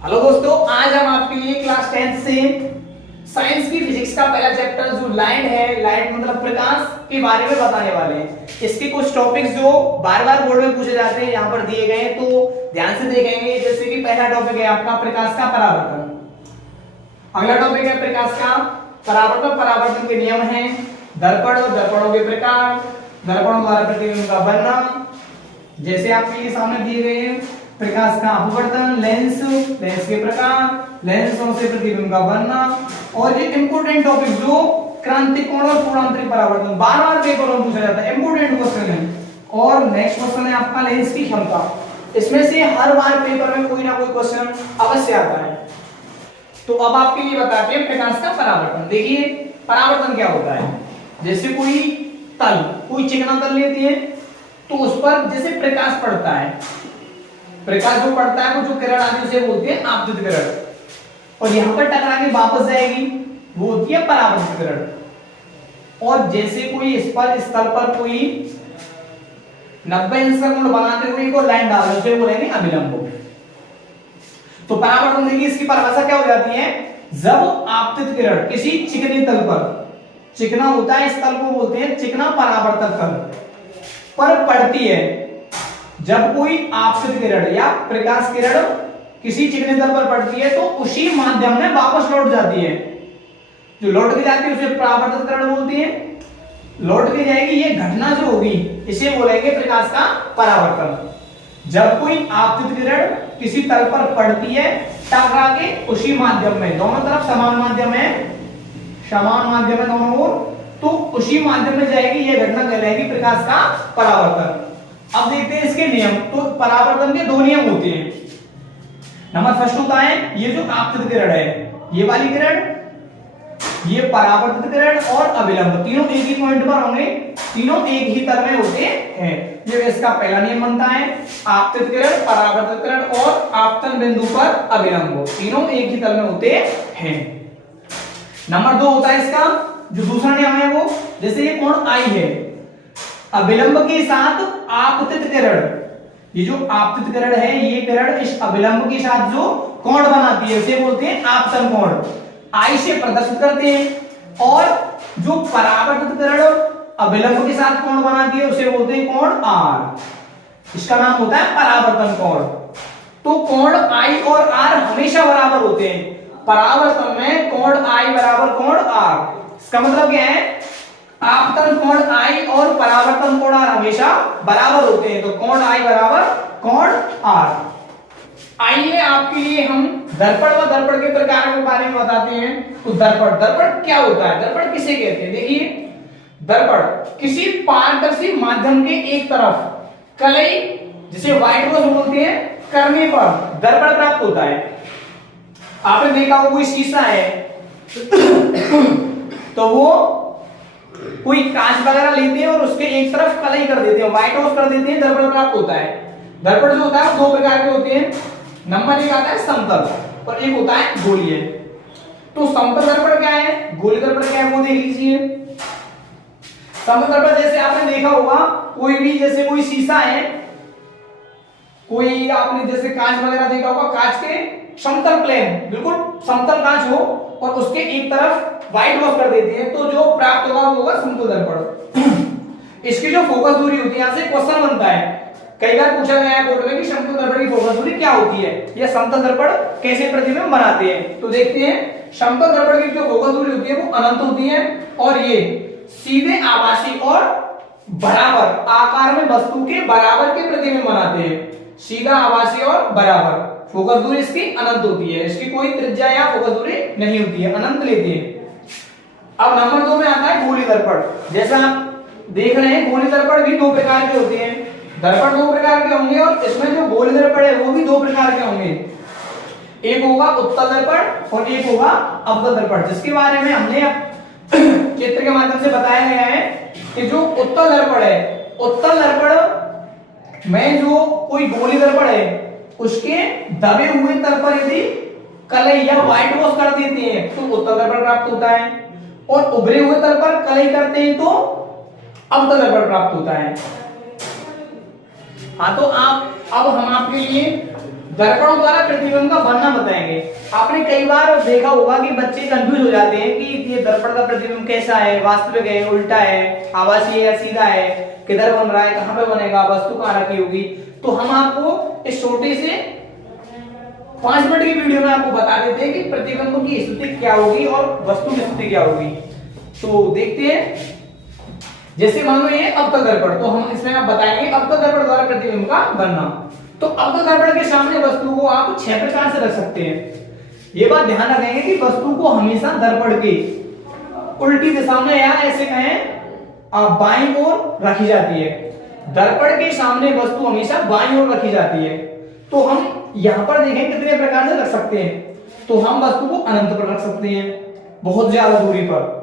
Hello दोस्तों, आज हम आपके लिए क्लास 10th से साइंस की फिजिक्स का पहला चैप्टर जो लाइट है, लाइट मतलब प्रकाश के बारे में बताने वाले हैं। इसके कुछ टॉपिक्स जो बार बार बोर्ड में पूछे जाते हैं यहाँ पर दिए गए हैं, तो ध्यान से देखेंगे। जैसे कि पहला टॉपिक है आपका प्रकाश का परावर्तन, अगला टॉपिक है प्रकाश का परावर्तन, परावर्तन के नियम हैं, दर्पण और दर्पणों के प्रकार, दर्पणों द्वारा प्रतिबिंब का बनना, जैसे आपके लिए सामने दिए गए हैं प्रकाश का अपवर्तन, लेंस, लेंस के प्रकार, लेंसों से प्रतिबिंब का बनना, और ये इंपोर्टेंट टॉपिक जो क्रांतिक कोण और पूर्णांतरिक परावर्तन बार बार पेपर में पूछा जाता है, इंपोर्टेंट क्वेश्चन है। और नेक्स्ट क्वेश्चन है आपका लेंस की क्षमता। इसमें से हर बार पेपर में कोई ना कोई क्वेश्चन अवश्य आता है। तो अब आपके लिए बताते हैं प्रकाश का परावर्तन। देखिए परावर्तन क्या होता है। जैसे कोई चिकना तल लेती है तो उस पर जैसे प्रकाश पड़ता है, प्रकाश जो पड़ता है वो जो किरण आती है उसे बोलते हैं आपतित किरण, और यहां पर टकरा के वापस जाएगी वो होती है परावर्तित किरण। और जैसे कोई इस स्थल पर कोई 90 अंश का कोण बनाते हुए एक लाइन डाल उसे बोलेंगे अभिलंब। तो परावर्तन देखिए इसकी परिभाषा क्या हो जाती है। जब आपतित किरण किसी चिकने तल पर, चिकना होता है इस तल को बोलते हैं चिकना परावर्तक तल पर पड़ती है, जब कोई आपतित किरण या प्रकाश किरण किसी चिकने तल पर पड़ती है तो उसी माध्यम में वापस लौट जाती है। जो लौट के जाती है उसे परावर्तित किरण बोलते हैं। लौट के जाएगी, ये घटना जो होगी इसे बोलेंगे प्रकाश का परावर्तन। जब कोई आपतित किरण किसी तल पर पड़ती है टकरा के उसी माध्यम में, दोनों तरफ समान माध्यम है, समान माध्यम है दोनों ओर, तो उसी माध्यम में जाएगी, यह घटना कहलाएगी प्रकाश का परावर्तन। अब देखते हैं इसके नियम। तो परावर्तन के दो नियम होते हैं। नंबर फर्स्ट होता है ये जो आपतित किरण है, ये वाली किरण, ये परावर्तित किरण और अभिलंब, तीनों एक ही पॉइंट पर होंगे, तीनों एक ही तल में होते हैं। ये इसका पहला नियम बनता है। आपतित किरण, परावर्तित किरण और आपतन बिंदु पर अभिलंब, तीनों एक ही तल में होते हैं। नंबर दो होता है इसका जो दूसरा नियम है वो, जैसे ये कोण आई है, अभिलंब के साथ आपतित किरण, ये जो आपतित किरण है ये किरण इस अभिलंब के साथ जो कोण बनाती है उसे बोलते हैं आपतन कोण, आई से प्रदर्शित करते हैं। और जो परावर्तित किरण अभिलंब के साथ कोण बनाती है उसे बोलते हैं कोण आर, इसका नाम होता है परावर्तन कोण। तो कोण आई और आर हमेशा बराबर होते हैं। परावर्तन में कोण आई बराबर कोण आर, इसका मतलब क्या है, आपतन कोण आई और परावर्तन कोण आर हमेशा बराबर होते हैं। तो कोण आई बराबर कोण आर। आइए आपके लिए हम दर्पण व दर्पण के प्रकार के बारे में बताते हैं। तो दर्पण क्या होता है, दर्पण किसे कहते हैं। देखिए दर्पण किसी पारदर्शी माध्यम के एक तरफ कलई, जिसे व्हाइट वॉश बोलते हैं, करने पर दर्पण प्राप्त होता है। आपने देखा हो कोई शीशा है तो वो कोई कांच वगैरह लेते हैं और उसके एक तरफ कलई कर देते हैं, व्हाइट वॉश कर देते हैं, दर्पण प्राप्त होता है। दर्पण जो होता है दो प्रकार के होते हैं। नंबर एक आता है समतल और एक होता है गोलीय। तो समतल दर्पण क्या है, गोलीय दर्पण क्या है वो देख लीजिए। समतल दर्पण जैसे आपने देखा होगा कोई भी, जैसे कोई शीशा है, कोई आपने जैसे कांच वगैरह देखा होगा, कांच के समतल प्लेन, बिल्कुल समतल कांच हो और उसके एक तरफ व्हाइट वॉश कर देते हैं, तो जो प्राप्त होगा वो होगा समतल दर्पण। इसकी जो फोकस दूरी होती है, यहां से क्वेश्चन बनता है, कई बार पूछा गया है बोर्ड में कि समतल दर्पण की फोकस दूरी क्या होती है या समतल दर्पण कैसे प्रतिबिंब बनाते हैं। तो देखते हैं, समतल दर्पण की जो फोकस दूरी होती है वो अनंत होती है और ये सीधे आभासी और बराबर आकार में वस्तु के बराबर के प्रतिबिंब बनाते हैं। सीधा, आभासी और बराबर, फोकस दूरी इसकी अनंत होती है, इसकी कोई त्रिज्या या फोकस दूरी नहीं होती है, अनंत लेती है। अब नंबर दो में आता है गोलीय दर्पण। जैसा आप देख रहे हैं गोलीय दर्पण भी दो प्रकार के होते हैं। दर्पण दो प्रकार के होंगे और इसमें जो गोलीय दर्पण है वो भी दो प्रकार के होंगे। एक होगा उत्तल दर्पण और एक होगा अवतल दर्पण, जिसके बारे में हमने चित्र के माध्यम से बताया गया है कि जो उत्तल दर्पण है, उत्तल दर्पण में जो कोई गोलीय दर्पण है उसके दबे हुए तल पर यदि कलई या व्हाइट वॉश कर देते हैं तो उत्तल दर्पण प्राप्त होता है, और उभरे हुए तल पर कलई करते हैं तो अवतल दर्पण प्राप्त होता है। हाँ, तो अब हम आपके लिए दर्पणों द्वारा प्रतिबिंब का बनना बताएंगे। आपने कई बार देखा होगा कि बच्चे कंफ्यूज हो जाते हैं कि ये दर्पण का प्रतिबिंब कैसा है, वास्तविक है, उल्टा है, आभासी है या सीधा है, किधर बन रहा है, कहां पे बनेगा, वस्तु कहां रखी होगी। तो हम आपको इस छोटे से 5 मिनट की वीडियो में आपको बता देते हैं कि प्रतिबिंब की स्थिति क्या होगी और वस्तु की स्थिति क्या होगी। तो देखते हैं, जैसे मान लो ये अवतल दर्पण, तो हम इसमें आप बताएंगे अवतल दर्पण द्वारा प्रतिबिंब का बनना। तो अवतल दर्पण के सामने वस्तु को आप 6 प्रकार से रख सकते हैं। ये बात ध्यान रखेंगे कि वस्तु को हमेशा दर्पण की उल्टी दिशा में या ऐसे कहें बाईं ओर रखी जाती है। दर्पण के सामने वस्तु हमेशा बाईं ओर रखी जाती है। तो हम यहां पर देखें कितने प्रकार से रख सकते हैं। तो हम वस्तु को अनंत पर रख सकते हैं, बहुत ज्यादा दूरी पर।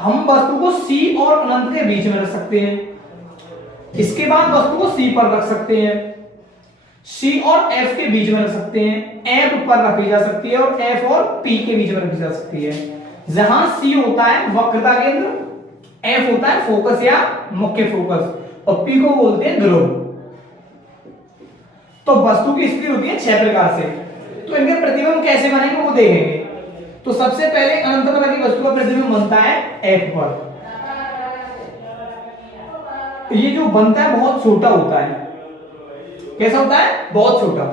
हम वस्तु को C और अनंत के बीच में रख सकते हैं। इसके बाद वस्तु को C पर रख सकते हैं, C और F के बीच में रख सकते हैं, F पर रखी जा सकती है और F और P के बीच में रखी जा सकती है। जहां C होता है वक्रता केंद्र, F होता है फोकस या मुख्य फोकस और P को बोलते हैं ध्रुव। तो वस्तु की स्थिति होती है 6 प्रकार से। तो इनके प्रतिबिंब कैसे बनेंगे वो देखेंगे। तो सबसे पहले अनंत पर रखी वस्तु का प्रतिबिंब बनता है F पर। ये जो बनता है बहुत छोटा होता है। कैसा होता है? बहुत छोटा।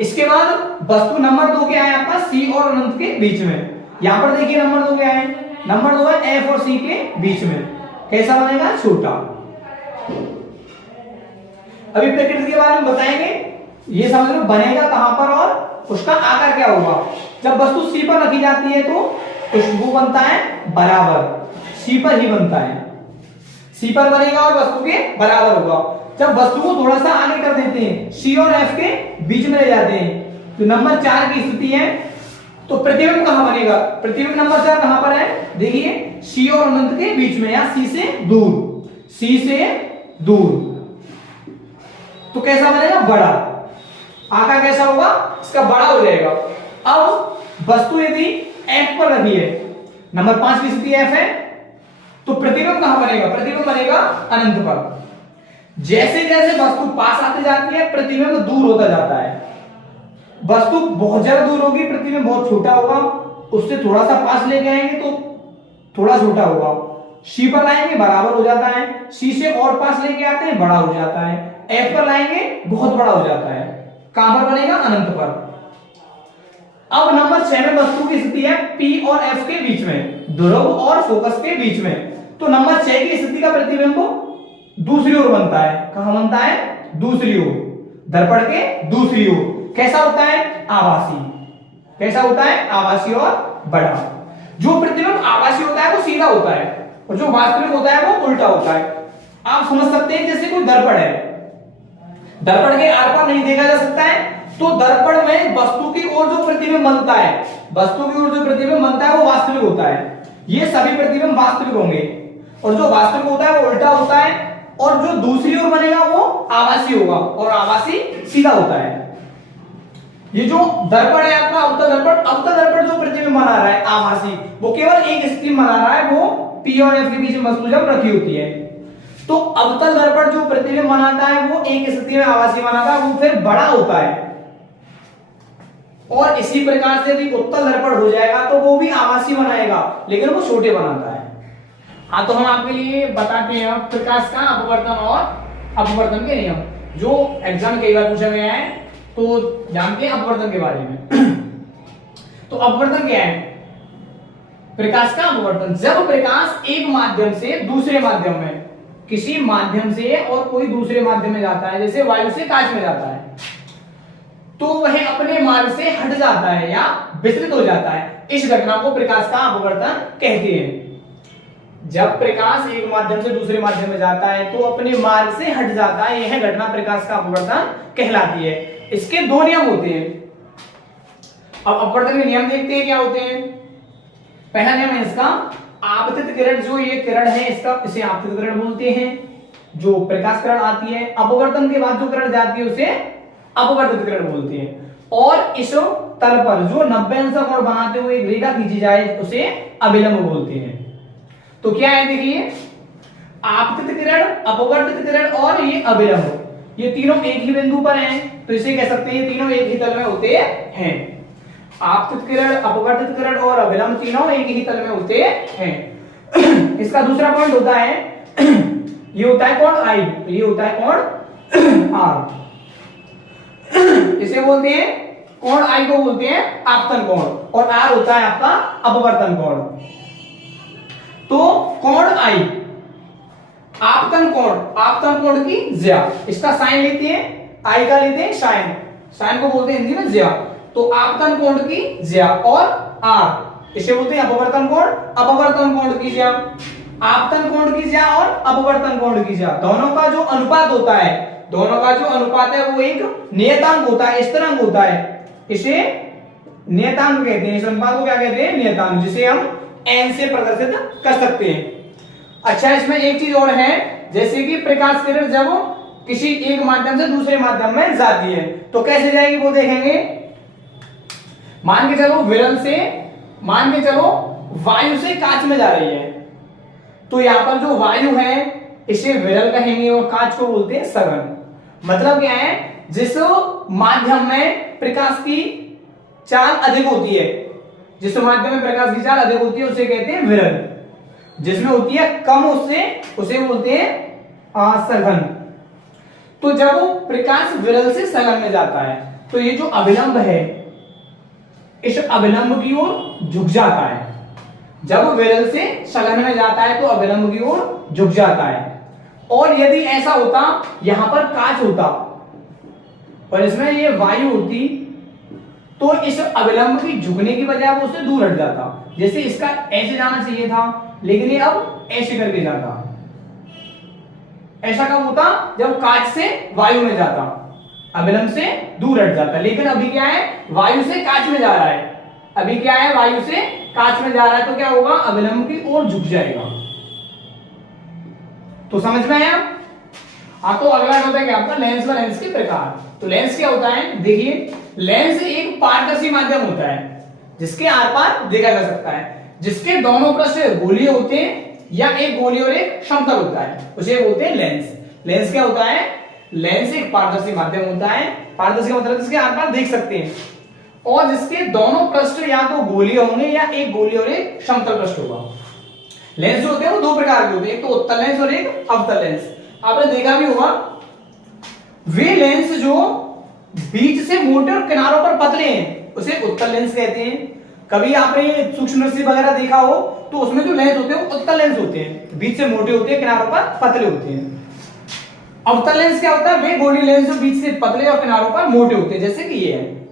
इसके बाद वस्तु नंबर 2 क्या है आपका? C और अनंत के बीच में। यहां पर देखिए नंबर 2 क्या है? नंबर 2 है F और C के बीच में। कैसा बनेगा? छोटा। अभी प्रकृति के बारे में बताएंगे। ये समझ लो बनेगा कहां पर और उसका आकार क्या होगा। जब वस्तु C पर रखी जाती है तो वो बनता है बराबर, C पर ही बनता है। C पर बनेगा और वस्तु के बराबर होगा। जब वस्तु को थोड़ा सा आगे कर देते हैं, C और F के बीच में ले जाते हैं, तो नंबर 4 की स्थिति है। तो प्रतिबिंब कहां बनेगा? प्रतिबिंब नंबर 4 कहां पर है? देखिए C और अनंत के बीच में या C से दूर, C से दूर। तो कैसा बनेगा? बड़ा। आकार कैसा होगा? इसका बड़ा हो जाएगा। अब वस्तु यदि F पर रखी है, नंबर 5 की स्थिति F है, तो प्रतिबिंब कहां बनेगा? प्रतिबिंब बनेगा अनंत पर। जैसे जैसे वस्तु पास आती जाती है प्रतिबिंब दूर होता जाता है। वस्तु बहुत ज्यादा दूर होगी, प्रतिबिंब बहुत छोटा होगा। उससे थोड़ा सा पास लेके आएंगे तो थोड़ा छोटा होगा। C पर लाएंगे बराबर हो जाता है, C से और पास लेके आते हैं बड़ा हो जाता है, F पर लाएंगे बहुत बड़ा हो जाता है। कहां पर बनेगा? अनंत पर। अब नंबर 6 में वस्तु की स्थिति है P और F के बीच में, ध्रुव और फोकस के बीच में। तो नंबर 6 की स्थिति का प्रतिबिंब दूसरी ओर बनता है। कहां बनता है? दूसरी ओर, दर्पण के दूसरी ओर। कैसा होता है? आभासी। कैसा होता है? आभासी और बड़ा। जो प्रतिबिंब आभासी होता है वो सीधा होता है और जो वास्तविक होता है वो उल्टा होता है। आप समझ सकते हैं जैसे कोई दर्पण है, दर्पण के आर पार नहीं देखा जा सकता है, तो दर्पण में वस्तु की ओर जो प्रतिबिंब बनता है, वस्तु की ओर जो प्रतिबिंब बनता है वो वास्तविक होता है। ये सभी प्रतिबिंब वास्तविक होंगे और जो वास्तविक होता है वो उल्टा होता है और जो दूसरी ओर बनेगा वो आभासी होगा और आभासी सीधा होता है। ये जो दर्पण है आपका अवतल दर्पण, अवतल दर्पण जो प्रतिबिंब बना रहा है आभासी, वो केवल एक स्थिति में बना रहा है, वो P और F के बीच में वस्तु जब रखी होती है। तो अवतल दर्पण जो प्रतिबिंब बनाता है वो एक स्थिति में आभासी बनाता है, वो फिर बड़ा होता है। और इसी प्रकार से यदि उत्तल दर्पण हो जाएगा तो वो भी आभासी बनाएगा लेकिन वो छोटे बनाता है। हाँ, तो हम आपके लिए बताते हैं प्रकाश का अपवर्तन और अपवर्तन के नियम, जो एग्जाम कई बार पूछा गया है, तो जानते हैं अपवर्तन के बारे में। तो अपवर्तन क्या है? प्रकाश का अपवर्तन, जब प्रकाश एक माध्यम से दूसरे माध्यम में, किसी माध्यम से और कोई दूसरे माध्यम में जाता है, जैसे वायु से कांच में जाता है, तो वह अपने मार्ग से हट जाता है या विचलित हो जाता है। इस घटना को प्रकाश का अपवर्तन कहते हैं। जब प्रकाश एक माध्यम से दूसरे माध्यम में जाता है तो अपने मार्ग से हट जाता है, यह घटना प्रकाश का अपवर्तन कहलाती है। इसके 2 नियम होते हैं। अब अपवर्तन के नियम देखते हैं क्या होते हैं। पहला नियम है इसका, आपतित किरण, जो ये किरण है इसका, इसे आपतित किरण बोलते हैं। जो प्रकाश किरण आती है, अपवर्तन के बाद जो किरण जाती है उसे अपवर्तित किरण बोलते हैं। और इस तल पर जो 90 अंश कोण बनाते हुए एक रेखा खींची जाए उसे अभिलंब बोलते हैं। तो क्या है देखिए, आपतित किरण, अपवर्तित किरण और ये अभिलंब, ये तीनों एक ही बिंदु पर हैं, तो इसे कह सकते हैं ये तीनों एक ही तल में होते हैं। आपतित किरण, अपवर्तित किरण और अभिलंब तीनों एक ही तल में होते हैं। इसका दूसरा पॉइंट होता है, ये होता है कोण आई, ये होता है कोण आर। इसे बोलते हैं कोण आई को बोलते हैं आपतन कोण, और आर होता है आपका अपवर्तन कोण। तो कोण आई, आपतन कोण की ज्या, इसका साइन लेते हैं, आई का लेते हैं साइन, साइन को बोलते हैं हिंदी में ज्या। तो आपतन कोण की ज्या और आर, इसे बोलते हैं अपवर्तन कोण की ज्या। आपतन कोण की ज्या और अपवर्तन कोण की ज्या, दोनों का जो अनुपात होता है, दोनों का जो अनुपात है वो एक नियतांक होता है, स्थिरांक होता है, इसे नियतांक कहते हैं। इस अनुपात को क्या कहते हैं? नियतांक, जिसे हम n से प्रदर्शित कर सकते हैं। अच्छा, इसमें एक चीज और है, जैसे कि प्रकाश किरण जब किसी एक माध्यम से दूसरे माध्यम में जाती है तो कैसे जाएगी वो देखेंगे। मान के चलो विरल से, मान के चलो वायु से कांच में जा रही है, तो यहां पर जो वायु है इसे विरल कहेंगे और कांच को बोलते हैं सघन। मतलब क्या है, जिस माध्यम में प्रकाश की चाल अधिक होती है, जिस माध्यम में प्रकाश की चाल अधिक होती है उसे कहते हैं विरल, जिसमें होती है कम उससे उसे बोलते हैं सघन। तो जब प्रकाश विरल से सघन में जाता है तो ये जो अभिलंब है इस अभिलंब की ओर झुक जाता है। जब विरल से सघन में जाता है तो अभिलंब की ओर झुक जाता है। और यदि ऐसा होता, यहां पर कांच होता और इसमें ये वायु होती, तो इस अभिलंब की झुकने की बजाय वो उससे दूर हट जाता। जैसे इसका ऐसे जाना चाहिए था, लेकिन ये अब ऐसे करके जाता। ऐसा कब होता? जब कांच से वायु में जाता, अभिलंब से दूर हट जाता। लेकिन अभी क्या है, वायु से कांच में जा रहा है, अभी क्या है, वायु से कांच में जा रहा है, तो क्या होगा, अभिलंब की ओर झुक जाएगा। तो समझ में आया? हाँ, तो अगला टॉपिक है आपका लेंस व लेंस के प्रकार। तो लेंस क्या होता है, देखिए, लेंस एक पारदर्शी माध्यम होता है जिसके आर पार देखा जा सकता है, जिसके दोनों पृष्ठ गोलीय होते हैं या एक गोलीय और एक समतल होता है, उसे बोलते हैं लेंस। लेंस क्या होता है? लेंस एक पारदर्शी माध्यम होता है, पारदर्शी मतलब जिसके आर पार देख सकते हैं, और जिसके दोनों पृष्ठ या तो गोलीय होंगे या एक गोलीय और एक समतल पृष्ठ होगा। लेंस जो होते हैं वो दो प्रकार के होते हैं, एक तो उत्तल लेंस और एक अवतल लेंस। आपने देखा भी होगा, वे लेंस जो बीच से मोटे और किनारों पर पतले हैं उसे उत्तल लेंस कहते हैं। कभी आपने सूक्ष्मदर्शी वगैरह देखा हो तो उसमें जो लेंस होते हैं वो उत्तल लेंस होते हैं, बीच से मोटे होते हैं, किनारों पर पतले होते हैं। अवतल लेंस क्या होता है? वे गोलीय लेंस जो बीच से पतले और किनारों पर मोटे होते हैं, जैसे कि ये है।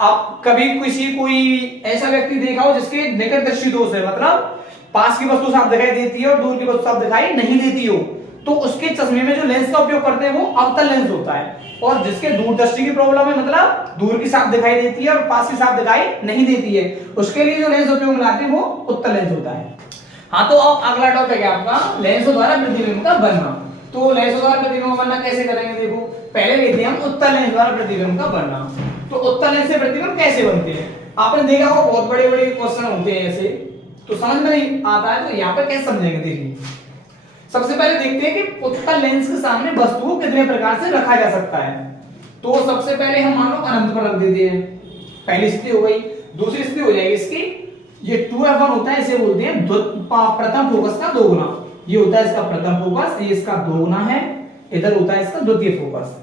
आप कभी कोई ऐसा व्यक्ति देखा हो जिसके निकट दृष्टि दोष है, मतलब पास की वस्तु साफ दिखाई देती है और दूर की वस्तु साफ दिखाई नहीं देती हो, तो उसके चश्मे में जो लेंस का उपयोग करते हैं वो अवतल लेंस होता है। और जिसके दूरदृष्टि की प्रॉब्लम है, मतलब दूर की साफ दिखाई देती है और पास की साफ दिखाई नहीं देती है, उसके लिए जो लेंस उपयोग में लाते हैं वो उत्तल लेंस होता है। हाँ, तो अब अगला टॉपिक है आपका लेंसों द्वारा प्रतिबिंब का बनना। तो लेंसों द्वारा प्रतिबिंब का बनना कैसे करेंगे, देखो, पहले लेते हैं हम उत्तल लेंस द्वारा प्रतिबिंब का बनना। तो उत्तल लेंस से प्रतिबिंब कैसे बनते हैं? आपने देखा होगा बहुत बड़े बड़े क्वेश्चन होते हैं ऐसे, तो समझ में नहीं आता है, तो यहाँ पर कैसे समझेंगे, देखिए। सबसे पहले देखते हैं कि उत्तल लेंस के सामने वस्तु को कितने प्रकार से रखा जा सकता है। तो सबसे पहले हम मान लो अनंत पर रख देते हैं, पहली स्थिति हो गई। दूसरी स्थिति हो जाएगी इसकी, ये 2f1 होता है, इसे बोलते हैं प्रथम फोकस का दोगुना। ये होता है इसका प्रथम फोकस, ये इसका दोगुना है, इधर होता है इसका द्वितीय फोकस।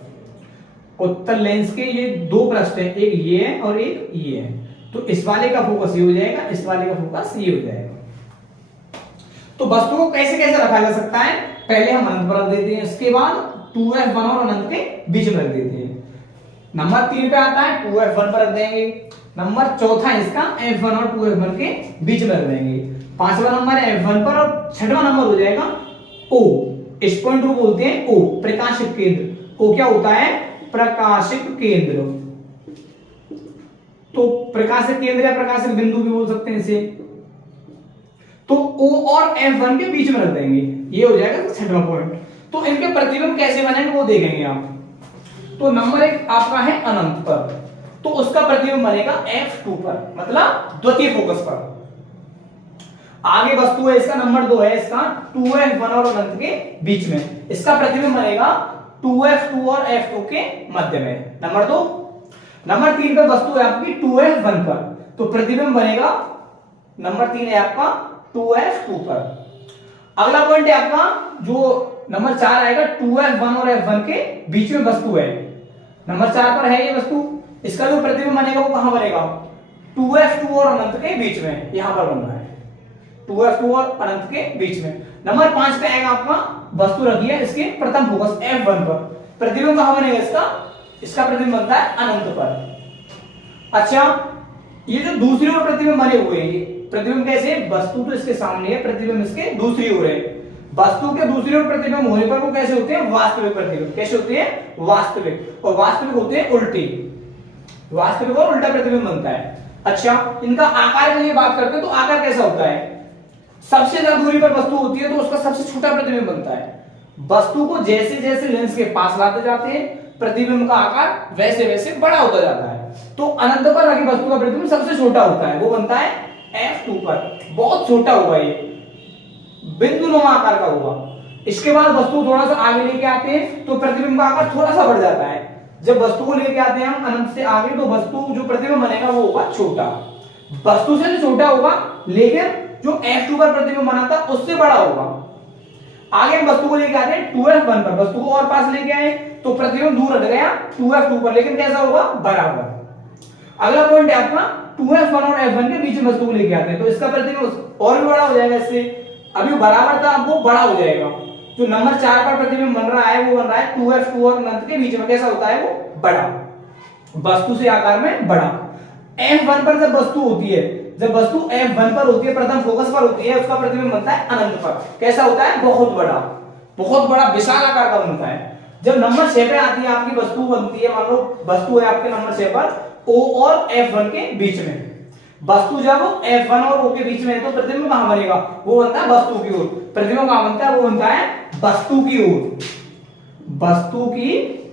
उत्तल लेंस के ये दो पृष्ठ है, एक ये है और एक ये है, तो इस वाले का फोकस ये हो जाएगा, इस वाले का फोकस ये हो जाएगा। तो वस्तु को कैसे कैसे रखा जा सकता है, पहले हम अनंत पर रख देते हैं, इसके बाद 2f1 और अनंत के बीच में रख देते हैं। नंबर 3 पे आता है 2f1 पर रख देंगे। नंबर चौथा इसका f1 और 2f1 के बीच में रख देंगे। पांचवा नंबर है f1 पर और छठवां नंबर हो जाएगा O। इस पॉइंट को बोलते हैं O, प्रकाशिक केंद्र। O क्या होता है? प्रकाशिक केंद्र। तो प्रकाशिक केंद्र या प्रकाशिक बिंदु भी बोल सकते हैं इसे। तो O और F1 के बीच में रख देंगे, ये हो जाएगा छठवां पॉइंट। तो इनके प्रतिबिंब कैसे बनेंगे वो देखेंगे आप। तो नंबर 1 आपका है अनंत पर, तो उसका प्रतिबिंब बनेगा F2 पर, मतलब द्वितीय फोकस पर। आगे वस्तु है, इसका नंबर 2 है, इसका 2f1 और अनंत के बीच में, इसका प्रतिबिंब बनेगा 2f2 और f2 के मध्य में। नंबर 2। नंबर 3 पे वस्तु है आपकी 2f1 पर, तो प्रतिबिंब बनेगा नंबर 3 है आपका 2f2 पर। अगला पॉइंट है आपका जो नंबर 4 आएगा 2f1 और f1 के बीच में वस्तु है। नंबर 4 पर है ये वस्तु, इसका जो प्रतिबिंब बनेगा वो कहां बनेगा? 2f2 और अनंत के बीच में, यहां पर बन रहा है 2f2 और अनंत के बीच में। नंबर 5 पे आएगा आपका वस्तु रखी है इसके प्रथम फोकस f1 पर, प्रतिबिंब कहां बनेगा इसका? इसका प्रतिबिंब बनता है अनंत पर। अच्छा, ये जो दूसरी ओर प्रतिबिंब बने हुए हैं, प्रतिबिंब कैसे? वस्तु तो इसके सामने है, प्रतिबिंब इसके दूसरी ओर है। वस्तु के दूसरी ओर प्रतिबिंब होने पर वो कैसे होते हैं? वास्तविक प्रतिबिंब। कैसे होते हैं? वास्तविक। और वास्तविक होते हैं उल्टी, वास्तविक और उल्टा प्रतिबिंब बनता है। अच्छा, इनका आकार के लिए बात करते हैं तो आकार कैसा होता है? सबसे ज्यादा दूरी पर वस्तु होती है तो उसका सबसे छोटा प्रतिबिंब बनता है। वस्तु को जैसे जैसे लेंस के पास लाते जाते हैं प्रतिबिंब का आकार वैसे वैसे बड़ा होता जाता है। तो अनंत पर रखी वस्तु का प्रतिबिंब सबसे छोटा होता है, वो बनता है f2 पर, बहुत छोटा होगा, ये बिंदुनुमा आकार का होगा। इसके बाद वस्तु थोड़ा सा आगे लेके आते हैं तो प्रतिबिंब का आकार थोड़ा सा बढ़ जाता है। जब वस्तु को लेके आते हैं हम अनंत से आगे तो वस्तु जो प्रतिबिंब बनेगा वो होगा छोटा, वस्तु से छोटा होगा, लेकिन जो f2 पर प्रतिबिंब बना था उससे बड़ा होगा। आगे हम वस्तु को लेके आते हैं 2f1 पर, वस्तु को और पास लेके आए तो प्रतिबिंब दूर हट गया 2f2 पर, लेकिन कैसा होगा? बराबर। अगला पॉइंट है अपना 2f1 और f1 के बीच में वस्तु को लेके आते हैं तो इसका प्रतिबिंब और भी बड़ा हो जाएगा इससे। अभी बराबर था, अब वो बड़ा हो जाएगा। जो नंबर 4 पर प्रतिबिंब बन रहा है वो बन रहा है 2f2 और अनंत के बीच में, कैसा होता है? वो बड़ा, वस्तु से आकार में बड़ा। f1 पर जब वस्तु होती है, जब वस्तु f1 पर होती है, प्रथम फोकस पर होती है, उसका प्रतिबिंब बनता है अनंत पर। कैसा होता है? बहुत बड़ा, बहुत बड़ा विशाल आकार का बनता है। जब नंबर 6 पे आती है आपकी वस्तु बनती है, मान लो वस्तु है आपके नंबर 6 पर O और F1 के बीच में, वस्तु जब F1 और O के बीच में है तो प्रतिबिंब कहां बनेगा? वो बनता है वस्तु की ओर। प्रतिबिंब कहां बनता है? वो बनता है वस्तु की ओर, वस्तु की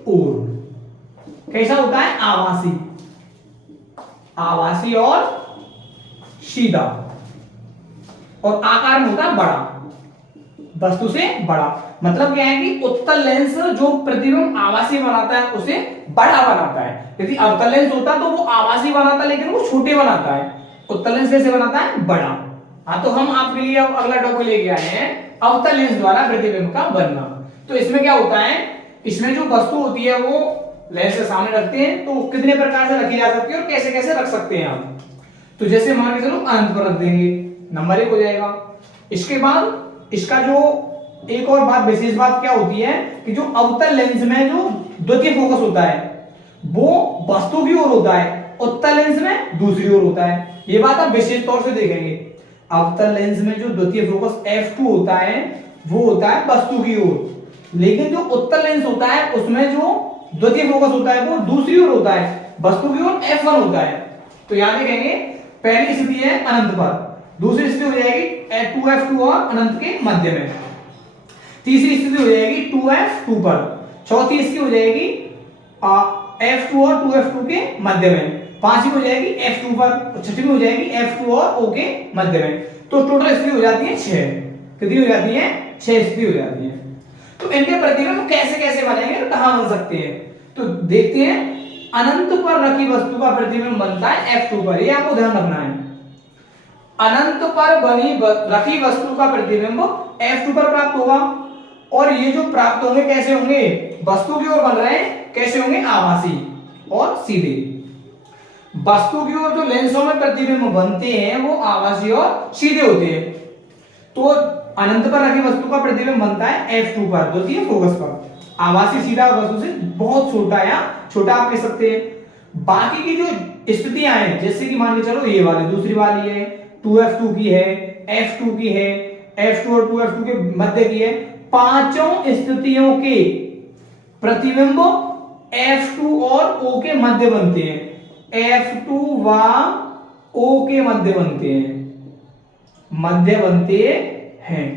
ओर। कैसा होता है? आभासी, आभासी और सीधा, और आकार में होता है बड़ा, वस्तु से बड़ा। मतलब क्या है कि उत्तल लेंस जो प्रतिबिंब आभासी बनाता है उसे बड़ा बनाता है। यदि अवतल लेंस होता तो वो आभासी बनाता लेकिन वो छोटे बनाता है। उत्तल लेंस कैसे बनाता है? बड़ा। हाँ, तो हम आपके लिए अब अगला टॉपिक लेके आए हैं अवतल लेंस द्वारा प्रतिबिंब का बनना। तो इसमें क्या होता है? इसमें जो वस्तु होती है वो लेंस के सामने रखते हैं तो कितने प्रकार से रखी जा सकती है और कैसे कैसे रख सकते हैं हम। तो जैसे मान के चलो अनंत पर रख देंगे, नंबर 1 हो जाएगा। इसके बाद इसका जो एक और बात, विशेष बात क्या होती है कि जो अवतल लेंस में जो द्वितीय फोकस होता है वो वस्तु की ओर होता है, उत्तल लेंस में दूसरी ओर होता है। ये बात आप विशेष तौर से देखेंगे। अवतल लेंस में जो द्वितीय फोकस f2 होता है वो होता है वस्तु की ओर, लेकिन जो उत्तल लेंस होता है उसमें जो द्वितीय फोकस होता है वो दूसरी ओर होता है, वस्तु की ओर f1 होता है। तो याद देखेंगे, पहली स्थिति है अनंत पर, दूसरी स्थिति हो जाएगी 2f2 और अनंत के मध्य में, तीसरी स्थिति हो जाएगी 2f2 पर, चौथी स्थिति हो जाएगी f2 और 2f2 के मध्य में, पांचवी हो जाएगी f2 पर, छठवीं हो जाएगी f2 और o के मध्य में। तो टोटल स्थिति हो जाती है 6। कितनी हो जाती है? 6 स्थिति हो जाती है। तो इनके प्रतिबिंब कैसे कैसे बनेंगे, कहां बन सकते हैं? तो देखते हैं। अनंत पर रखी वस्तु का प्रतिबिंब बनता है f2 पर, ये आपको ध्यान रखना है। अनंत पर बनी रखी वस्तु का प्रतिबिंब f2 पर प्राप्त होगा, और ये जो प्राप्त होंगे कैसे होंगे? वस्तु की ओर बन रहे हैं, कैसे होंगे? आभासी और सीधे। वस्तु की ओर जो लेंसों में प्रतिबिंब बनते हैं वो आभासी और सीधे होते हैं। तो अनंत पर रखी वस्तु का प्रतिबिंब बनता है f2 पर, द्वितीय फोकस पर, आभासी सीधा वस्तु से बहुत छोटा या छोटा आप कह सकते हैं। बाकी की जो स्थितियां हैं, जैसे कि मान के चलो ये वाली दूसरी वाली है, 2f2 की है, f2 की है, f2 और 2f2 के मध्य की है, पांचों स्थितियों के प्रतिबिंब f2 और o के मध्य बनते हैं, f2 व o के मध्य बनते हैं, मध्य बनते हैं।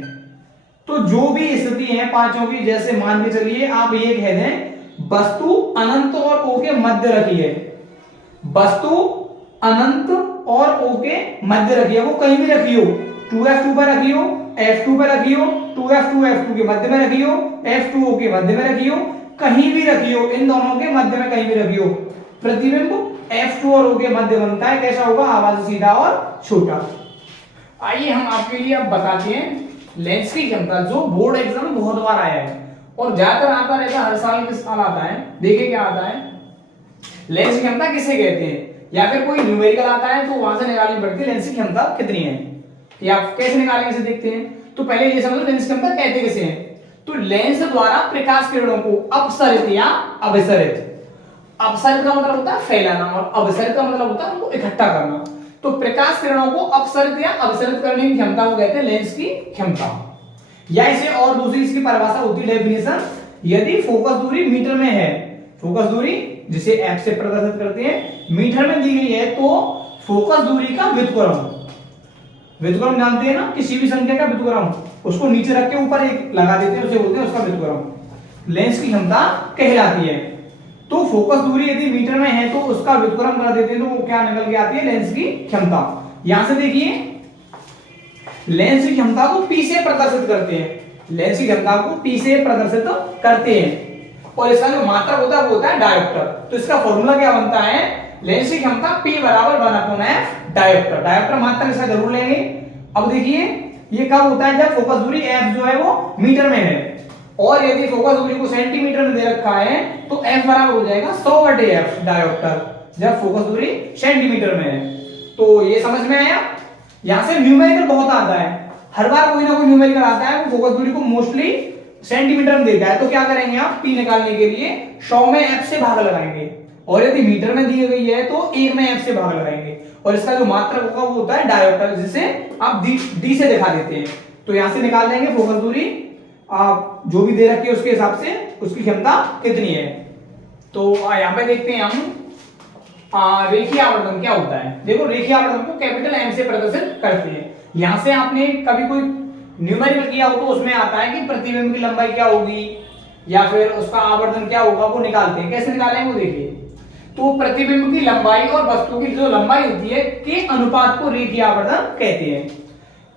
तो जो भी स्थिति है पांचों की, जैसे मान के चलिए आप ये कह दें वस्तु अनंत और o के मध्य रखी है, वस्तु अनंत और o के मध्य रखी है, वो कहीं भी रखी हो, 2f2 पर रखी हो, f2 पर रखी हो, 2f2 f2 के मध्य में रखी हो, f2 o के मध्य में रखी हो, कहीं भी रखी हो, इन दोनों के मध्य में कहीं भी रखी हो, प्रतिबिंब F2 और O के मध्य बनता है। कैसा होगा? आवाज सीधा और छोटा। आइए हम आपके लिए अब बताते हैं लेंस की क्षमता, जो बोर्ड एग्जाम में बहुत बार आया है और ज्यादातर आता रहता है, हर साल के साल आता है। देखिए क्या आता है, लेंस की क्षमता किसे कहते हैं, या फिर कोई न्यूमेरिकल आता है तो वहां से निकालनी पड़ती है लेंस की क्षमता कितनी है। कि आप कैसे निकालेंगे इसे देखते हैं। तो पहले ये समझो लेंस की क्षमता कहते किसे हैं। तो लेंस द्वारा प्रकाश किरणों को अपसरित या अभिसरित, अपसरित का मतलब होता है फैलाना और अभिसरित का मतलब होता है उनको इकट्ठा करना। तो प्रकाश किरणों को अपसरित या अभिसरित करने की क्षमता को कहते हैं लेंस की क्षमता। या इसे और दूसरी इसकी परिभाषा होती है डेफिनेशन, यदि फोकस दूरी मीटर में है, फोकस दूरी जिसे एफ से प्रदर्शित करते हैं मीटर में दी गई है, तो फोकस दूरी का व्युत्क्रम, व्युत्क्रम जानते हैं ना, किसी भी संख्या का व्युत्क्रम, उसको नीचे रख के ऊपर एक लगा देते हैं, उसे बोलते हैं उसका व्युत्क्रम, लेंस की क्षमता कहलाती है। तो फोकस दूरी यदि मीटर में है तो उसका व्युत्क्रम कर देते हैं, तो वो क्या निकल के आती है? लेंस की क्षमता। यहां से देखिए लेंस की क्षमता को P से प्रदर्शित करते हैं, लेंस की क्षमता को P से प्रदर्शित करते हैं और इसका जो मात्रक होता है वो होता है डायोप्टर। तो इसका फॉर्मूला क्या बनता है? लेंस की क्षमता P बराबर 1/f डायोप्टर। डायोप्टर मात्रक इसका जरूर लेंगे। अब देखिए ये कब होता है? जब फोकस दूरी f जो है वो मीटर में है, और यदि फोकस दूरी को सेंटीमीटर में दे रखा है तो f बराबर हो जाएगा 100/f डायोप्टर, जब फोकस दूरी सेंटीमीटर में है। तो ये समझ में आया। यहां से न्यूमेरिकल बहुत आता है, हर बार कोई ना कोई न्यूमेरिकल आता है, वो फोकस दूरी को मोस्टली सेंटीमीटर में देता है। तो क्या करेंगे आप? P निकालने के लिए 100 में f से भाग लगाएंगे, और यदि मीटर में दी गई है तो 1 में f से भाग लगाएंगे, और इसका जो मात्रक होगा वो होता है डायोप्टर, जिसे आप d से दिखा देते हैं। तो यहां से निकाल देंगे फोकस दूरी आप जो भी दे रखी है उसके हिसाब से उसकी क्षमता कितनी है। तो यहां पे देखते हैं हम रेखीय आवर्धन क्या होता है। देखो रेखीय आवर्धन को कैपिटल M से प्रदर्शित करते हैं। यहां से आपने कभी कोई न्यूमेरिकल किया हो तो उसमें आता है कि प्रतिबिंब की लंबाई क्या होगी या फिर उसका आवर्धन क्या होगा, वो निकालते हैं। कैसे निकालेंगे वो देखिए। तो प्रतिबिंब की लंबाई और वस्तु की जो लंबाई होती है के अनुपात को रेखीय आवर्धन कहते हैं।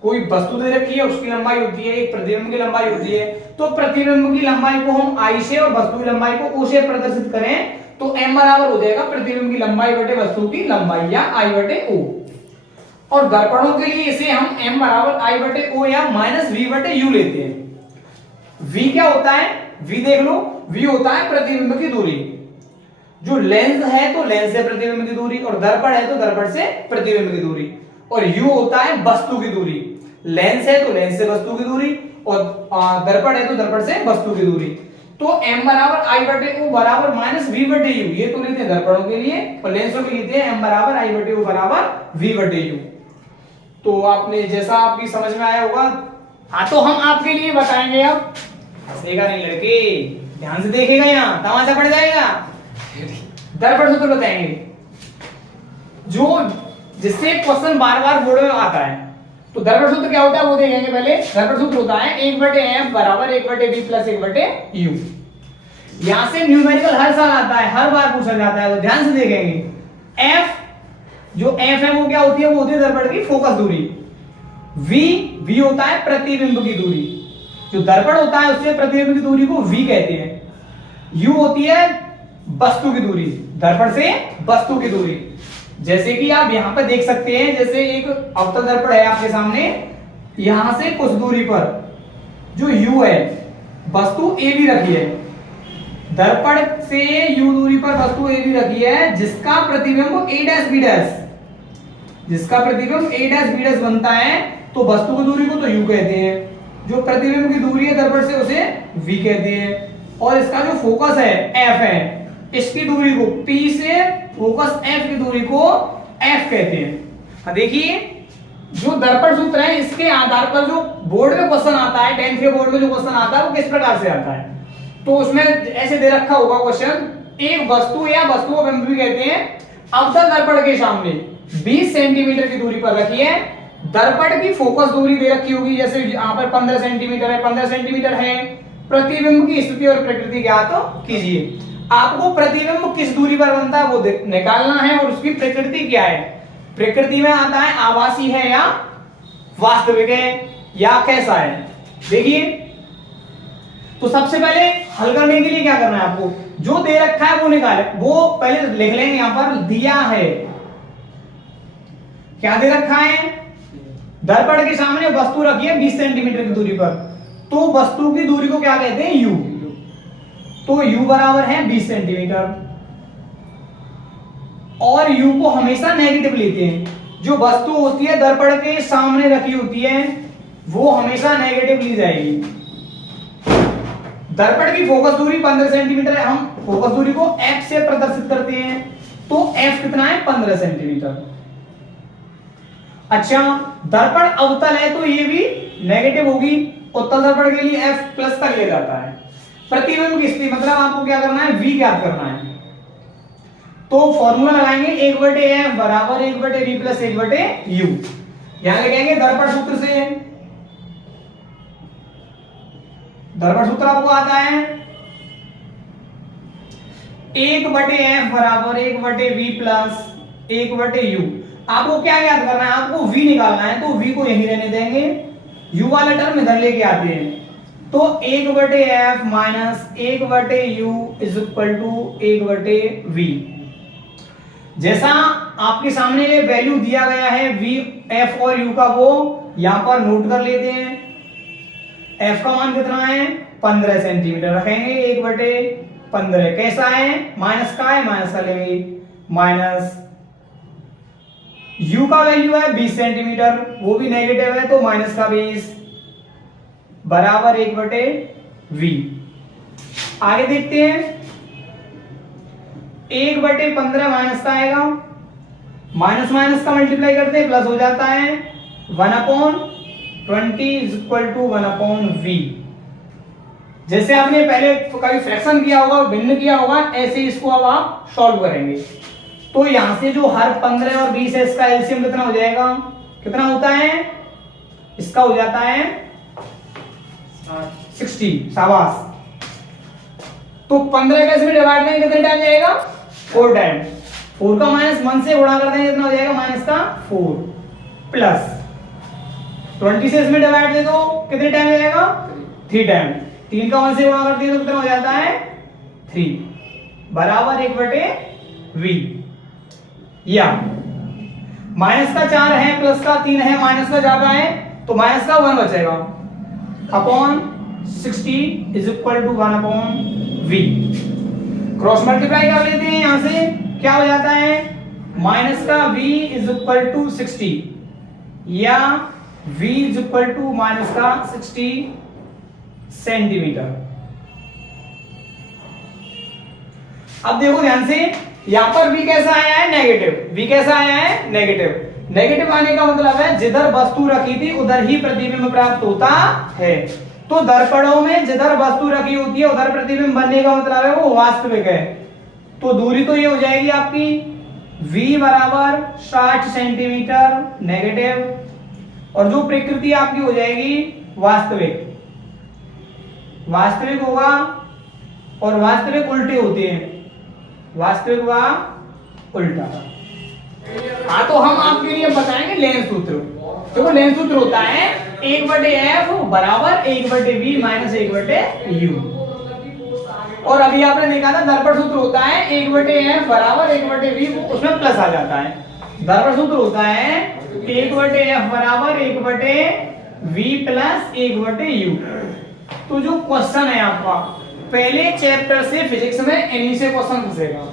कोई वस्तु दे रखी है उसकी लंबाई होती है, एक प्रतिबिंब की लंबाई होती है। तो प्रतिबिंब की लंबाई को हम I से और वस्तु की लंबाई को O से प्रदर्शित करें तो m बराबर हो जाएगा प्रतिबिंब की लंबाई बटे वस्तु की लंबाई, या I बटे O। और दर्पणों के लिए इसे हम m बराबर I बटे O या -v बटे U लेते हैं। v क्या होता है? v देख लो, v होता है प्रतिबिंब की दूरी। जो लेंस है तो लेंस से प्रतिबिंब की दूरी, और दर्पण है तो दर्पण से प्रतिबिंब की दूरी, और u होता है वस्तु की दूरी। लेंस है तो लेंस से वस्तु की दूरी, और दर्पण है तो दर्पण से वस्तु की दूरी। तो m बराबर I बटे O बराबर -v बटे U, ये तो लेते हैं दर्पणों के लिए, और लेंसों के लिए लेते हैं m बराबर I बटे O बराबर v बटे U। तो आपने जैसा आपकी समझ में आया होगा। हाँ तो हम आपके लिए बताएंगे अब, हंसेगा नहीं लड़के, ध्यान से देखेगा, यहाँ तमाशा पड़ जाएगा। दर्पण सूत्र बताएंगे जो जिससे क्वेश्चन बार बार बोर्ड में आता है। तो दर्पण सूत्र क्या होता है वो देखेंगे पहले। दर्पण सूत्र होता है 1/f बराबर 1/v प्लस 1/u। यहां से न्यूमेरिकल हर साल आता है, हर बार पूछा जाता है, तो ध्यान से देखेंगे। f जो f है वो क्या होती है? वो होती है दर्पण की फोकस दूरी। v होता है प्रतिबिंब की दूरी। जो दर्पण होता है उससे प्रतिबिंब की दूरी को v कहते हैं। u होती है वस्तु की दूरी, दर्पण से वस्तु की दूरी। जैसे कि आप यहां पर देख सकते हैं, जैसे एक अवतल दर्पण है आपके सामने, यहां से कुछ दूरी पर जो u है वस्तु a भी रखी है, दर्पण से u दूरी पर वस्तु a भी रखी है, जिसका प्रतिबिंब a' जिसका प्रतिबिंब a' बनता है, तो वस्तु की दूरी को तो u कहते हैं, जो प्रतिबिंब की दूरी है दर्पण से उसे v कहते हैं, और इसका जो फोकस है f है, इसकी दूरी को P से फोकस F की दूरी को F कहते हैं। देखिए जो दर्पण सूत्र है इसके आधार पर जो बोर्ड में क्वेश्चन आता है, 10th के बोर्ड में जो क्वेश्चन आता है वो किस प्रकार से आता है। तो उसमें ऐसे दे रखा होगा क्वेश्चन, एक वस्तु या वस्तुबिंब भी कहते हैं, अवतल दर्पण के सामने 20 सेंटीमीटर की दूरी पर रखी है। दर्पण की फोकस दूरी दे रखी होगी, जैसे यहाँ पर 15 सेंटीमीटर है, 15 सेंटीमीटर है। प्रतिबिंब की स्थिति और प्रकृति ज्ञात कीजिए। आपको प्रतिबिंब किस दूरी पर बनता है वो निकालना है, और उसकी प्रकृति क्या है। प्रकृति में आता है आभासी है या वास्तविक है या कैसा है। देखिए तो सबसे पहले हल करने के लिए क्या करना है आपको, जो दे रखा है वो निकाले, वो पहले लिख लेंगे। यहां पर दिया है, क्या दे रखा है, दर्पण के सामने वस्तु रखी है 20 सेंटीमीटर की दूरी पर, तो वस्तु की दूरी को क्या कहते हैं, u। तो u बराबर है 20 सेंटीमीटर, और u को हमेशा नेगेटिव लेते हैं। जो वस्तु होती है दर्पण के सामने रखी होती है वो हमेशा नेगेटिव ली जाएगी। दर्पण की फोकस दूरी 15 सेंटीमीटर है, हम फोकस दूरी को f से प्रदर्शित करते हैं, तो f कितना है, 15 सेंटीमीटर। अच्छा, दर्पण अवतल है तो ये भी नेगेटिव होगी, उत्तल दर्पण के लिए f प्लस तक ले जाता है। प्रतिबिंब की स्थिति मतलब आपको क्या करना है, v ज्ञात करना है। तो फॉर्मूला लगाएंगे 1/f बराबर 1/v प्लस 1/u। यहां लगाएंगे दर्पण सूत्र से, दर्पण सूत्र आपको आता है 1/f बराबर 1/v प्लस 1/u। आपको क्या याद करना है, आपको v निकालना है, तो v को यहीं रहने देंगे, u वाला टर्म इधर लेके आते हैं, तो 1/f minus 1/u is equal to 1/v। जैसा आपके सामने ये वैल्यू दिया गया है v, f और u का, वो यहां पर नोट कर लेते हैं। f का मान कितना है, 15 सेंटीमीटर रखेंगे, 1/15 कैसा है, माइनस का है, माइनस का लेंगे, माइनस u का वैल्यू है 20 सेंटीमीटर, वो भी नेगेटिव है तो माइनस का 20 बराबर 1/v। आगे देखते हैं, 1/15 माइनस का आएगा, माइनस माइनस का मल्टीप्लाई करते हैं प्लस हो जाता है, 1/20 इज इक्वल टू 1/v। जैसे आपने पहले कभी फ्रैक्शन किया होगा, भिन्न किया होगा, ऐसे इसको अब आप सॉल्व करेंगे। तो यहां से जो हर 15 और 20 है इसका एलसीएम कितना हो जाएगा, कितना होता है, इसका हो जाता है 60, शाबाश। तो 15 कैसे में डिवाइड करेंगे, कितने टाइम जाएगा, 4 टाइम। 4 का माइनस 1 से गुणा कर देंगे, कितना हो जाएगा, माइनस का 4 प्लस 20 से इसमें डिवाइड दे दो, कितने टाइम जाएगा, 3 टाइम। 3 का 1 से गुणा कर दिए तो कितना हो जाता है, 3 बराबर 1/v। या माइनस का 4 है, प्लस का 3 है, माइनस का ज्यादा है तो माइनस का 1 बचेगा, upon 60 is equal to 1/v। Cross multiply कर लेते हैं, यहां से क्या हो जाता है, माइनस का v इज इक्वल टू 60 या v is equal to minus का 60 सेंटीमीटर। अब देखो ध्यान से, यहां पर v कैसा आया है, नेगेटिव। v कैसा आया है, नेगेटिव। नेगेटिव आने का मतलब है जिधर वस्तु रखी थी उधर ही प्रतिबिंब प्राप्त होता है। तो दर्पणों में जिधर वस्तु रखी होती है उधर प्रतिबिंब बनने का मतलब है वो वास्तविक है। तो दूरी तो ये हो जाएगी आपकी v बराबर 60 सेंटीमीटर नेगेटिव, और जो प्रकृति आपकी हो जाएगी वास्तविक। वास्तविक होगा, और वास्तविक उल्टे होते हैं, वास्तविक व उल्टा। हाँ, तो हम आपके लिए बताएंगे लेंस सूत्र। देखो लेंस सूत्र होता है 1/f बराबर 1/v माइनस 1/u। और अभी आपने देखा था दर्पण सूत्र होता है 1/f बराबर 1/v, उसमें प्लस आ जाता है। दर्पण सूत्र होता है 1/f बराबर 1/v प्लस 1/u। तो जो क्वेश्चन है आपका पहले चैप्टर से फिजिक्स में इन्हीं से क्वेश्चन पूछेगा,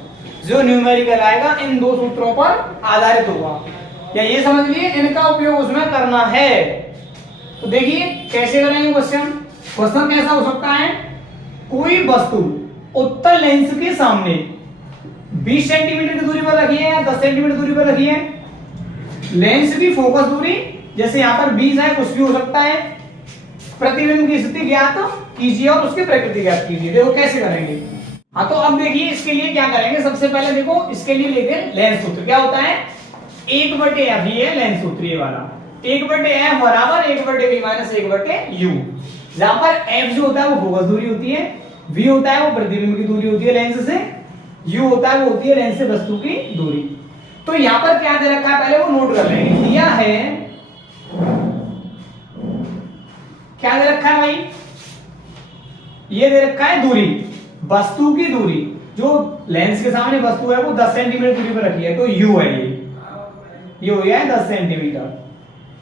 जो न्यूमेरिकल आएगा इन दो सूत्रों पर आधारित होगा, या ये समझ लिए इनका उपयोग उसमें करना है। तो देखिए कैसे करेंगे क्वेश्चन। क्वेश्चन कैसा हो सकता है, कोई वस्तु उत्तल लेंस के सामने 20 सेंटीमीटर की दूरी पर रखी है या 10 सेंटीमीटर दूरी पर रखी है। लेंस की फोकस दूरी जैसे यहां पर 20 है, कुछ भी हो सकता है। प्रतिबिंब की स्थिति ज्ञात कीजिए और उसकी प्रकृति ज्ञात कीजिए। देखो कैसे करेंगे। हाँ, तो अब देखिए इसके लिए क्या करेंगे। सबसे पहले देखो इसके लिए लेते हैं लेंस सूत्र। क्या होता है 1/f, ये है लेंस सूत्र ये वाला। 1/f बराबर 1/v माइनस 1/u। जहां पर f जो होता है वो फोकस दूरी होती है, v होता है वो प्रतिबिंब की दूरी होती है लेंस से, u होता है वो होती है लेंस से वस्तु की दूरी। तो यहां पर क्या दे रखा है पहले वो नोट कर लेंगे। दिया है, क्या दे रखा है भाई, ये दे रखा है दूरी, वस्तु की दूरी, जो लेंस के सामने वस्तु है वो 10 सेंटीमीटर दूरी पर रखी है, तो u है ये हो गया है 10 सेंटीमीटर।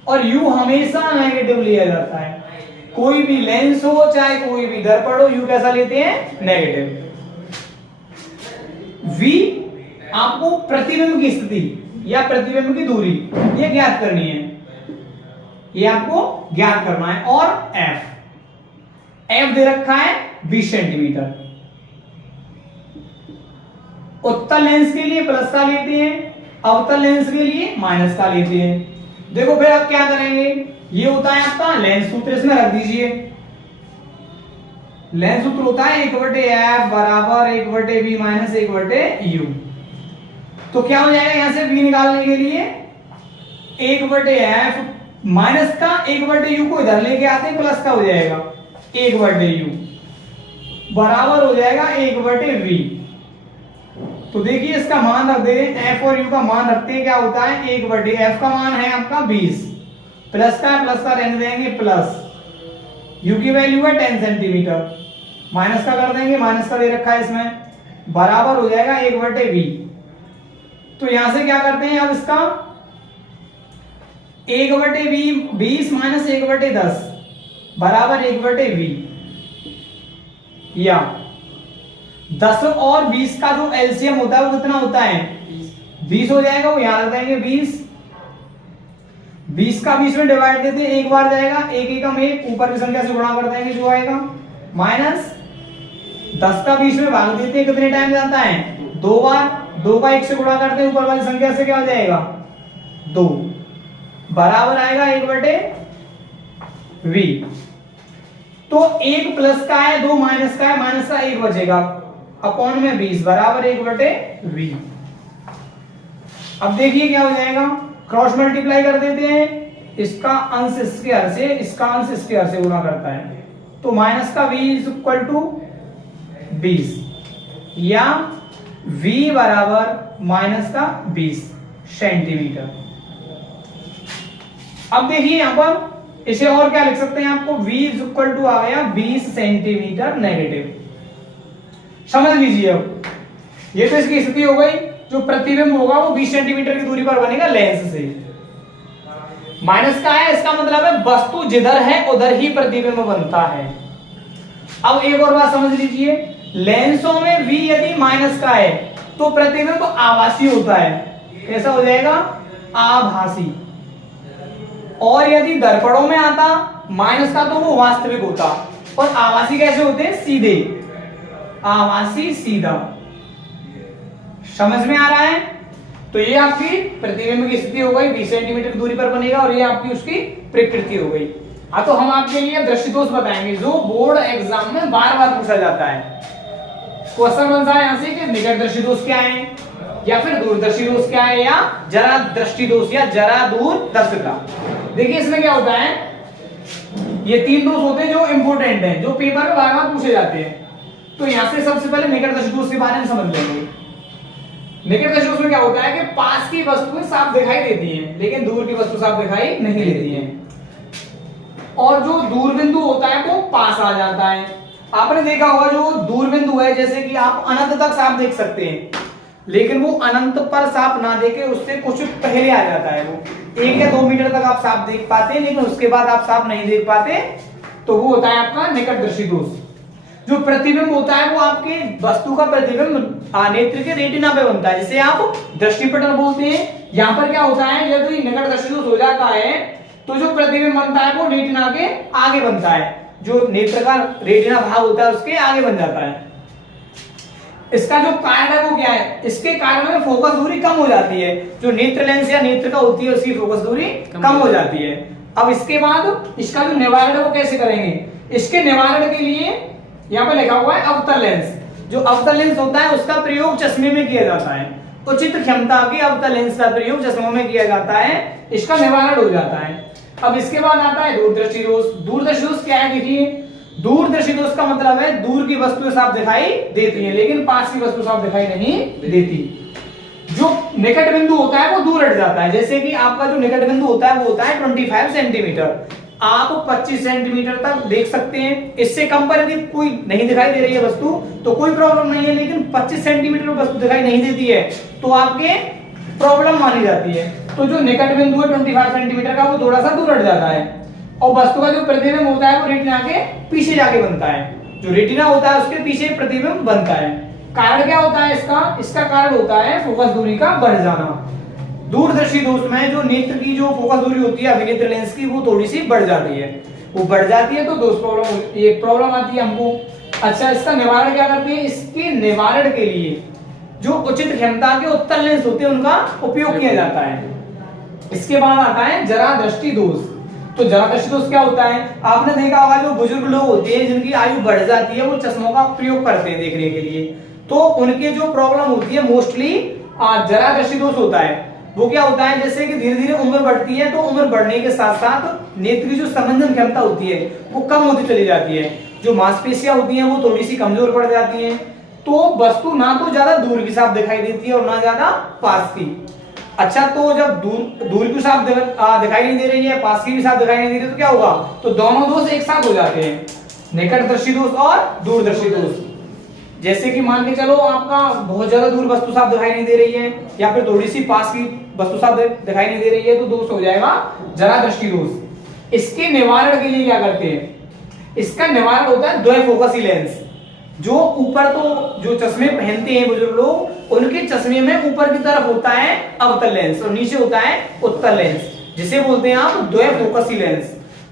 और u हमेशा नेगेटिव लिया जाता है, कोई भी लेंस हो चाहे कोई भी दर्पण हो, u कैसा लेते हैं, नेगेटिव। v आपको प्रतिबिंब की स्थिति या प्रतिबिंब की दूरी ये ज्ञात करनी है, ये आपको ज्ञात करना है। और f दे रखा है 20 सेंटीमीटर। उत्तल लेंस के लिए प्लस का लेते हैं, अवतल लेंस के लिए माइनस का लेते हैं। देखो फिर आप क्या करेंगे, ये होता है आपका लेंस सूत्र, इसमें रख दीजिए। लेंस सूत्र होता है 1/f बराबर 1/v माइनस 1/u। तो क्या हो जाएगा, यहां से v निकालने के लिए 1/f माइनस का 1/u को इधर लेके आते हैं, प्लस का हो जाएगा 1/u बराबर हो जाएगा 1/v। तो देखिए इसका मान रख दे, f और u का मान रखते हैं, क्या होता है 1/f का मान है आपका 20, प्लस का रहने देंगे प्लस, u की वैल्यू है 10 सेंटीमीटर, माइनस का कर देंगे, माइनस का दे रखा है इसमें, बराबर हो जाएगा 1/v। तो यहां से क्या करते हैं, अब इसका 1/v 20 माइनस 1/10 बराबर 1/v, या 10 और 20 का जो एलसीएम होता है वो कितना होता है 20 हो जाएगा, वो यहां रख देंगे 20 का 20 में डिवाइड देते हैं, एक बार जाएगा, एक एकम एक, ऊपर की संख्या से गुणा कर देंगे जो आएगा, माइनस 10 का 20 में भाग देते हैं, कितने टाइम जाता है 2 बार, 2 का 1 से गुणा करते हैं, ऊपर वाली संख्या से क्या हो जाएगा 2 बराबर आएगा 1/v। तो 1 प्लस का है, 2 माइनस का है, माइनस का 1 बचेगा, अपॉन में 20 बराबर 1/v। अब देखिए क्या हो जाएगा, क्रॉस मल्टीप्लाई कर देते हैं, इसका अंश इसके हर से, इसका अंश इसके हर से गुणा करता है, तो माइनस का v इज इक्वल टू 20, या v बराबर माइनस का 20 सेंटीमीटर। अब देखिए यहां पर इसे और क्या लिख सकते हैं, आपको v इज इक्वल टू आ गया 20 सेंटीमीटर नेगेटिव। समझ लीजिए, अब ये तो इसकी स्थिति हो गई, जो प्रतिबिंब होगा वो 20 सेंटीमीटर की दूरी पर बनेगा लेंस से। माइनस का है, इसका मतलब है वस्तु जिधर है उधर ही प्रतिबिंब बनता है। अब एक और बात समझ लीजिए, लेंसों में v यदि माइनस का है तो प्रतिबिंब आभासी होता है, कैसा हो जाएगा आभासी। और यदि दर्पणों में आता माइनस का तो वो वास्तविक होता, और आभासी कैसे होते हैं, सीधे, आभासी सीधा। समझ में आ रहा है, तो ये आपकी प्रतिबिंब की स्थिति हो गई, 20 सेंटीमीटर की दूरी पर बनेगा, और ये आपकी उसकी प्रकृति हो गई। हाँ, तो हम आपके लिए दृष्टिदोष बताएंगे जो बोर्ड एग्जाम में बार बार पूछा जाता है। क्वेश्चन बनता है यहां से कि निकट दृष्टिदोष क्या है, या फिर दूरदर्शी दोष क्या है, या जरा दृष्टि दोष, या जरा दूरदर्शिता। देखिए इसमें क्या होता है, ये 3 दोष होते हैं जो इंपोर्टेंट हैं, जो पेपर में बार बार पूछे जाते हैं। तो यहां से सबसे पहले निकट दृष्टि दोष के बारे में समझ लेंगे। निकट दृष्टि दोष में क्या होता है कि पास की वस्तुएं साफ दिखाई देती हैं, लेकिन दूर की वस्तु साफ दिखाई नहीं देती हैं, और जो दूर बिंदु होता है वो पास आ जाता है। आपने देखा होगा जो दूर बिंदु है, जैसे कि आप अनंत तक साफ देख सकते हैं, लेकिन वो अनंत पर साफ ना देखे उससे कुछ पहले आ जाता है, वो 1 या 2 मीटर तक आप साफ देख पाते हैं, लेकिन उसके बाद आप साफ नहीं देख पाते, तो वो होता है आपका निकट दृष्टि दोष। जो प्रतिबिंब होता है वो आपके वस्तु का प्रतिबिंब नेत्र के रेटिना पे बनता है, जिसे आप दृष्टिपटल बोलते हैं। यहाँ पर क्या होता है, यदि निकट दृष्टि दोष हो जाता है तो जो प्रतिबिंब बनता है वो रेटिना के आगे बनता है, जो नेत्र का रेटिना भाग होता है उसके आगे बन जाता है। इसका जो कारण है वो क्या है, इसके कारण में फोकस दूरी कम हो जाती है, जो नेत्र लेंस या नेत्र का होती है उसकी फोकस दूरी कम हो जाती है। अब इसके बाद इसका जो निवारण है वो कैसे करेंगे, इसके निवारण के लिए यहाँ पे लिखा हुआ है अवतल लेंस। जो अवतल लेंस होता है उसका प्रयोग चश्मे में किया जाता है, उचित क्षमता के अवतल लेंस का प्रयोग चश्मों में किया जाता है, इसका निवारण हो जाता है। अब इसके बाद आता है दूरदर्शी दोष। दूरदर्शी दोष क्या है, देखिए दूरदर्शी दोष का मतलब है दूर की वस्तुएं साफ दिखाई देती हैं, लेकिन पास की वस्तु साफ दिखाई नहीं देती। जो निकट बिंदु होता है वो दूर हट जाता है, जैसे कि आपका जो निकट बिंदु होता है वो होता है 25 सेंटीमीटर। आप 25 सेंटीमीटर तक देख सकते हैं। इससे कम पर यदि कोई नहीं दिखाई दे रही है वस्तु तो कोई प्रॉब्लम नहीं है, लेकिन 25 सेंटीमीटर वस्तु दिखाई नहीं देती है तो आपके प्रॉब्लम मानी जाती है। तो जो निकट बिंदु है 25 सेंटीमीटर का वो थोड़ा सा दूर हट जाता है, और वस्तु का जो प्रतिबिंब होता है वो रेटिना के पीछे जाके बनता है। जो रेटिना होता है उसके पीछे प्रतिबिंब बनता है। कारण क्या होता है इसका कारण होता है फोकस दूरी का बढ़ जाना। दूरदर्शी दोष में जो नेत्र की जो फोकस दूरी होती है अभिनेत्र लेंस की वो थोड़ी सी बढ़ जाती है, वो बढ़ जाती है तो दोष प्रॉब्लम, ये प्रॉब्लम आती है हमको। अच्छा, इसका निवारण क्या करते हैं? इसके निवारण के लिए जो उचित क्षमता के उत्तल लेंस होते हैं उनका उपयोग किया जाता है। इसके बाद आता है जरा दृष्टि दोष। तो जरा दृष्टि दोष क्या होता है? आपने देखा होगा जो बुजुर्ग लोग होते हैं जिनकी आयु बढ़ जाती है वो चश्मों का प्रयोग करते हैं देखने के लिए, तो उनके जो प्रॉब्लम होती है मोस्टली जरा दृष्टि दोष होता है। वो क्या होता है, जैसे कि धीरे धीरे उम्र बढ़ती है तो उम्र बढ़ने के साथ साथ नेत्र की जो संवेदन क्षमता होती है वो कम होती चली जाती है, जो मांसपेशियां होती हैं वो थोड़ी सी कमजोर पड़ जाती हैं, तो वस्तु ना तो ज्यादा दूर की साफ दिखाई देती है और ना ज्यादा पास की। अच्छा, तो जब दूर की साफ दिखाई नहीं दे रही है, पास की भी साफ दिखाई नहीं दे रही तो क्या होगा? तो दोनों दोष एक साथ हो जाते हैं, निकट दृष्टि दोष और दूरदर्शी दोष। जैसे कि मान के चलो आपका बहुत ज्यादा दूर वस्तु साफ दिखाई नहीं दे रही है या फिर थोड़ी सी पास की वस्तु साफ दिखाई नहीं दे रही है तो दोष हो जाएगा जरा दृष्टि दोष। इसके निवारण के लिए क्या करते हैं? इसका निवारण होता है द्वैफोकसी लेंस। जो ऊपर तो जो चश्मे पहनते हैं बुजुर्ग लोग, उनके चश्मे में ऊपर की तरफ होता है अवतल लेंस और नीचे होता है उत्तल लेंस, जिसे बोलते हैं आप द्वैफोकसी लेंस।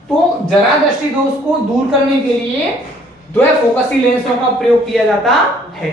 तो जरा दृष्टि दोष को दूर करने के लिए द्वैफोकसी लेंसों का प्रयोग किया जाता है।